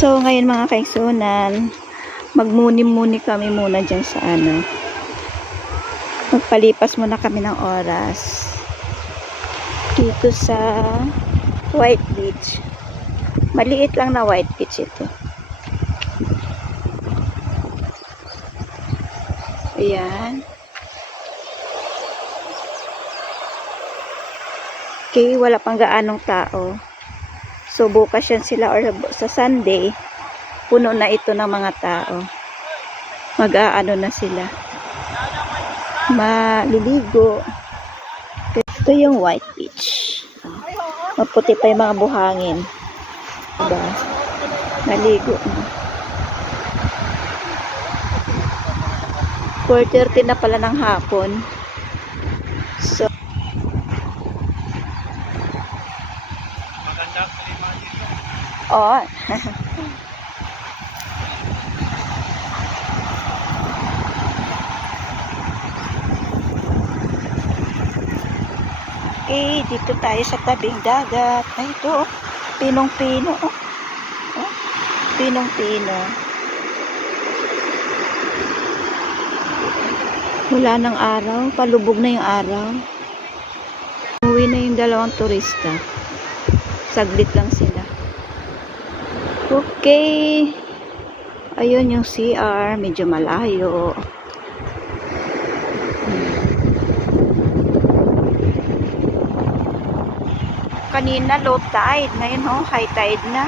So, ngayon mga kaigsunan, magmuni-muni kami muna dyan sa magpalipas muna kami ng oras dito sa White Beach. Maliit lang na White Beach ito. Ayan. Okay, wala pang gaanong tao. So, bukas yan sila or sa Sunday, puno na ito ng mga tao. Mag-aano na sila. Maliligo. Ito yung White Beach. Maputi pa yung mga buhangin. Diba? Naligo na. 4:30 na pala ng hapon. So, oh. Okay, dito tayo sa tabing dagat. Ay, ito, pinong-pino. Oh. Oh, pinong-pino. Wala ng araw. Palubog na yung araw. Umuwi na yung dalawang turista. Saglit lang sila. Okay. Ayun yung CR. Medyo malayo. Kanina low tide. Ngayon high tide na.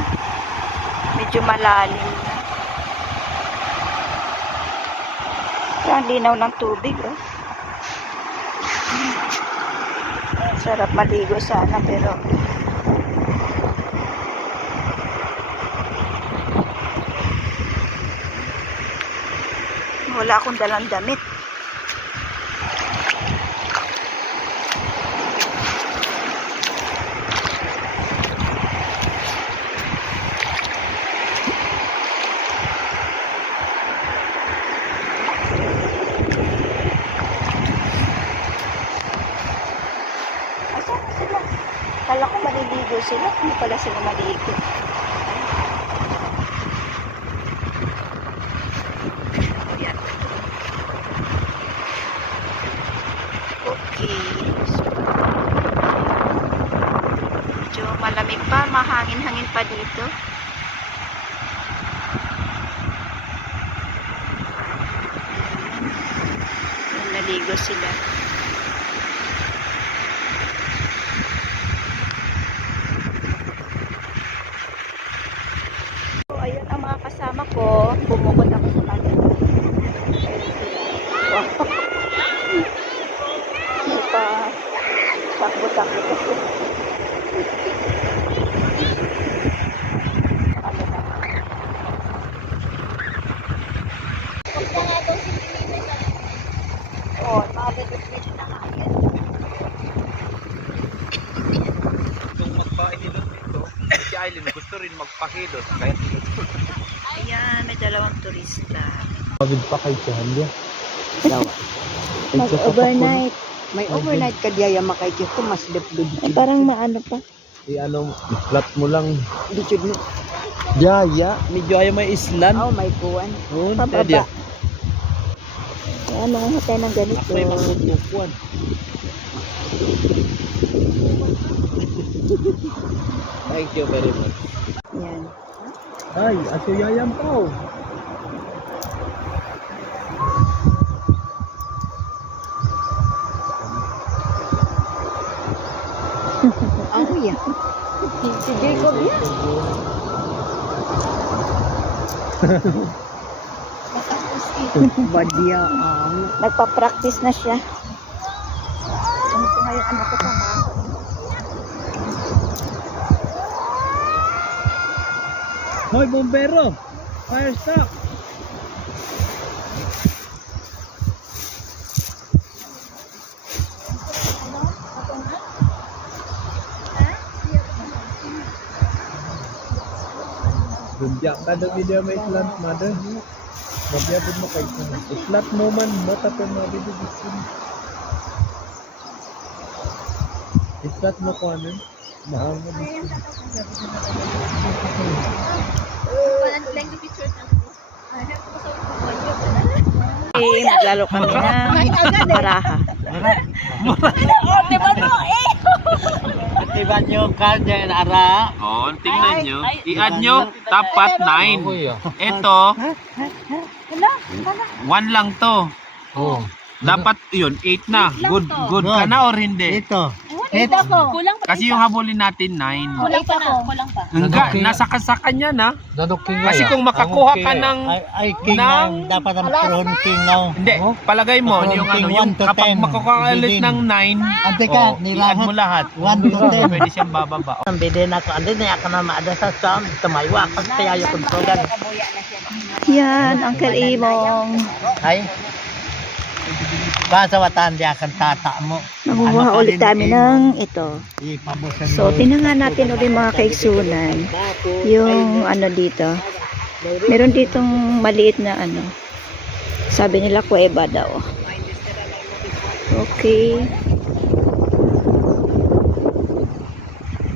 Medyo malalim na. Ang linaw ng tubig. Oh. Sarap maligo sana pero wala akong dalang damit. Kala ko maliligo sila, hindi pala sila maligo. Yan. Okay. So, medyo malamig pa, mahangin-hangin pa dito. Yan, naligo sila. Ayun ang mga kasama ko. Bumukod ako sa kanila. Wow. Takbo-takbo kasi. Oh, makabit-bit na nga yan. Kung magpahilot dito, si Aileen gusto rin magpahilot. Kaya Ayan, may dalawang turista. Mabig pa kay Chandya. Mag-overnight. May overnight ka diya makay ko mas deploy. Parang maano pa. Flat mo lang. Dito no. Ya, medyo ayaw may islan. Oh, may kuwan. Oo, Pababa. Ano nga tayo ng ganito? may masutukuan. Thank you very much. Yan. Ay, aso yayam pa. Ako ya. Si Jacob ya. Badya. Nagpa-practice na siya. Ano ko ngayon, anak ko tama. Hoy, bombero! Fire stop! Dunjak ka daw video may slant mother. Mabiyabod mo kay sana. Slant mo man, mata pa mga video gusto mo. Slant mo ko ano? Mahal mo gusto mo. maglaro kami ng baraha. Atiban yung card yan, ara. Oh, tingnan nyo. I-add nyo, tapat 9. Ito, 1 lang to. Oh. Dapat yun, 8 na. Good ka na or hindi? Ito. Kulang pa. Kasi yung habulin natin 9. Kulang pa na. Kulang pa. Enggak, nasa kanya na. King Kasi kung makakuha ka ng Ay, king Ng- na. Dapat ang proon king na. hindi, palagay mo yung ano, yung 1 to kapag 10, makukuha ka ulit within. ng 9, Ante ka, i-add mo lahat. 1 to 10. Pwede siyang bababa. Ang bide na ko, andi na ako na maada sa sam, tumaywa, kasi kaya yung kontrolan. Yan, Uncle Imong. Ay, basa watan di akan tata mo. Nakukuha ulit kami ng ito. Ipabusan So, tingnan natin ulit mga kaigsunan. Yung ano dito. Meron ditong maliit na ano. Sabi nila kuweba daw. Okay.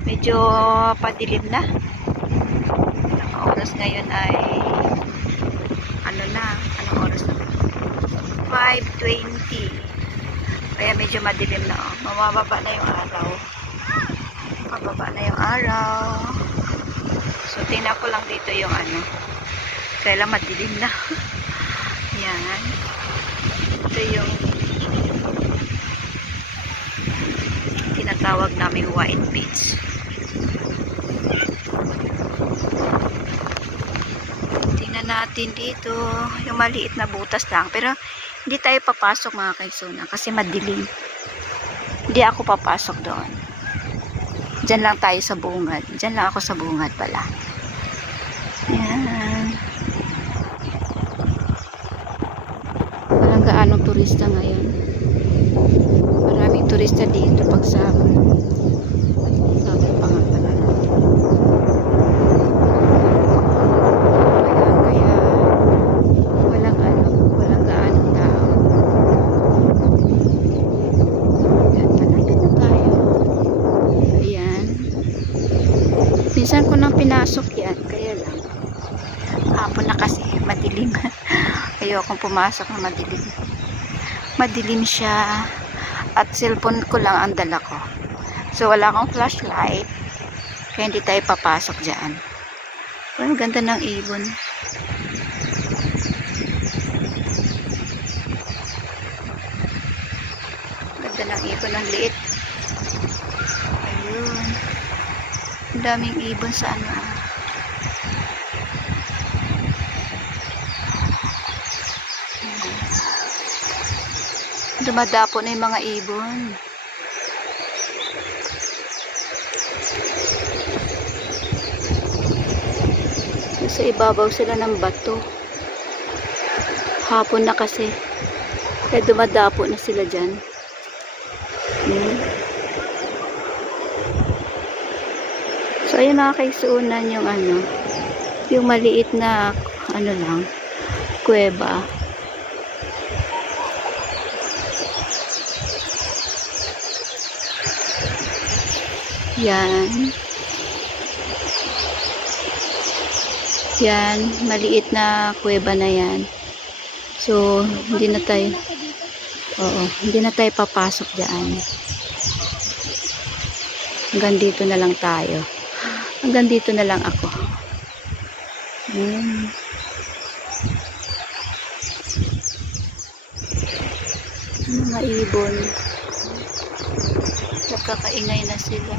Medyo padilim na. Ang oras ngayon ay ano na? Anong oras na? 5:20. Kaya medyo madilim na. Oh. Mamababa na yung araw. Mababa na yung araw. So, tingnan ko lang dito yung ano. Kailan madilim na. Yan. Ito yung tinatawag namin white beach. Tingnan natin dito. Yung maliit na butas lang. Pero, hindi tayo papasok mga kaigsunan kasi madilim. Hindi ako papasok doon. Diyan lang tayo sa bungad. Diyan lang ako sa bungad pala. Yan. Walang gaanong turista ngayon. Maraming turista dito pag summer. Summer pa nga pala. Kaya walang ano, walang gaanong tao. Yan, malapit na tayo. Ayan. Minsan ko nang pinasok yan, kaya lang. Hapon na kasi, madilim. Ayokong pumasok na madilim. Madilim siya. At cellphone ko lang ang dala ko. So, wala akong flashlight. Kaya hindi tayo papasok dyan. Well, ganda ng ibon. Ganda ng ibon, ang liit. Ayun. Ang daming ibon sa ano. Dumadapo na yung mga ibon. Nasa ibabaw sila ng bato. Hapon na kasi. Kaya dumadapo na sila dyan. So, ayun mga kaigsuunan yung ano, yung maliit na ano lang, kuweba. Yan. Yan, maliit na kuweba na yan. So, hindi na tayo hindi na tayo papasok diyan. Hanggang dito na lang tayo. Hanggang dito na lang ako. Yan. Mga ibon. Nagkakaingay na sila.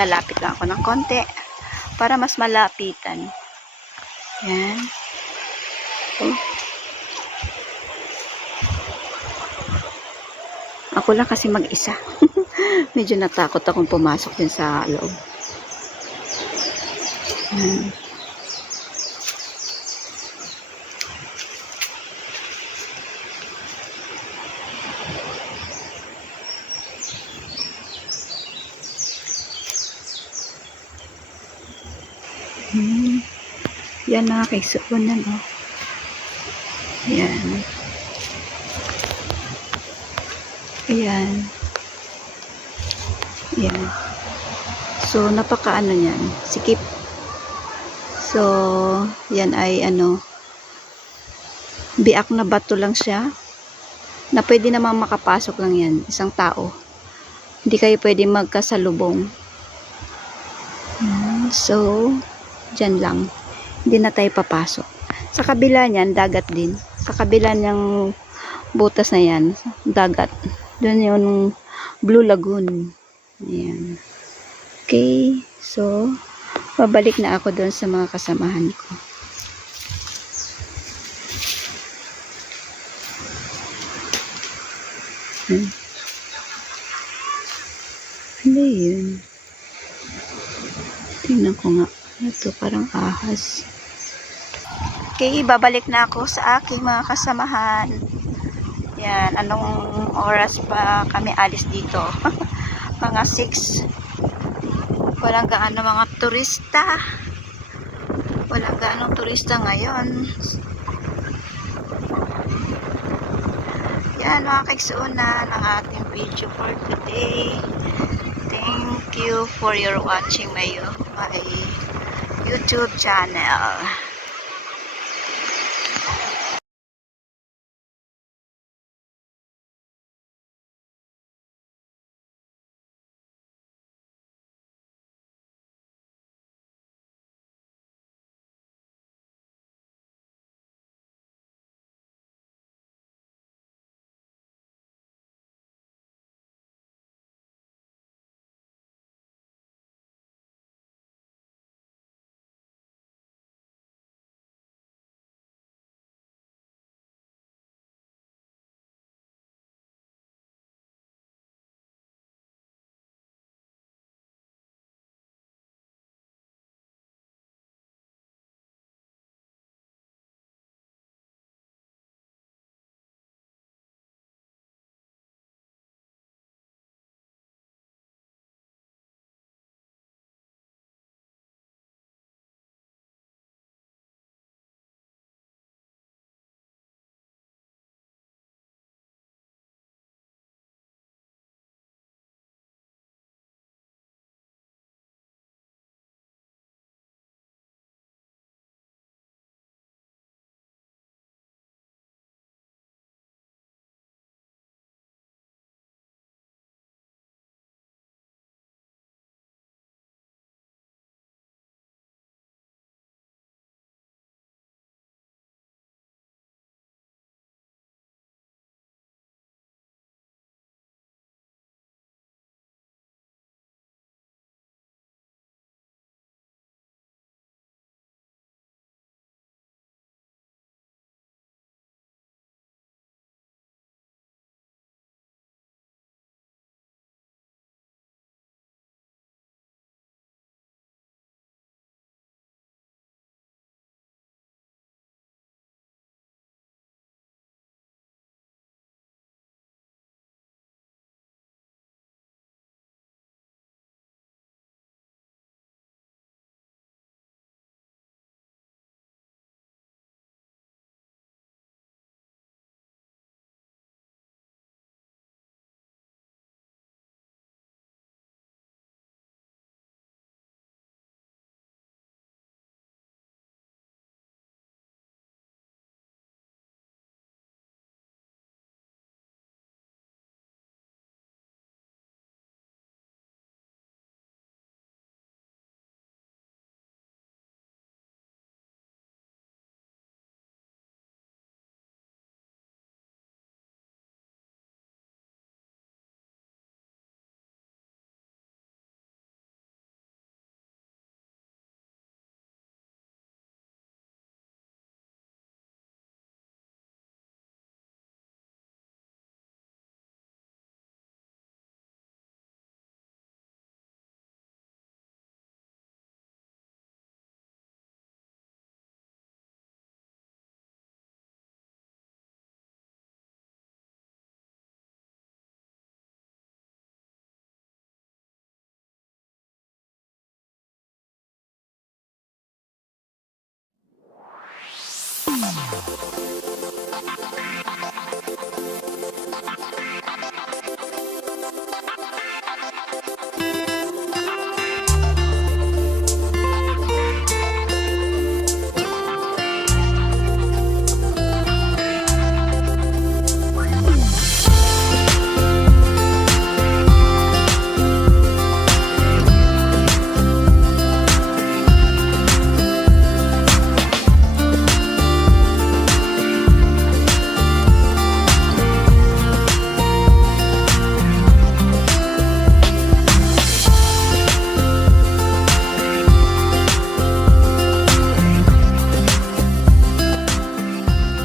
Lalapit lang ako ng konti para mas malapitan. Yan. Oh. Ako lang kasi mag-isa. Medyo natakot akong pumasok din sa loob. Yan mga kaigsuunan, oh. Yan. Ayan. Ayan. So, napaka-ano yan. Sikip. So, yan ay biak na bato lang siya. Na pwede namang makapasok lang yan. Isang tao. Hindi kayo pwede magkasalubong. So, dyan lang. Hindi na tayo papasok. Sa kabila niyan, dagat din. Sa kabila niyang butas na yan, dagat. Doon yung Blue Lagoon. Ayan. Okay. So, babalik na ako doon sa mga kasamahan ko. Ano yun? Tingnan ko nga. Ito parang ahas. Okay, babalik na ako sa aking mga kasamahan. Yan, anong oras pa kami alis dito? Mga 6. Walang gaano mga turista. Walang gaano turista ngayon. Yan, mga kaigsuunan ang ating video for today. Thank you for your watching my YouTube channel.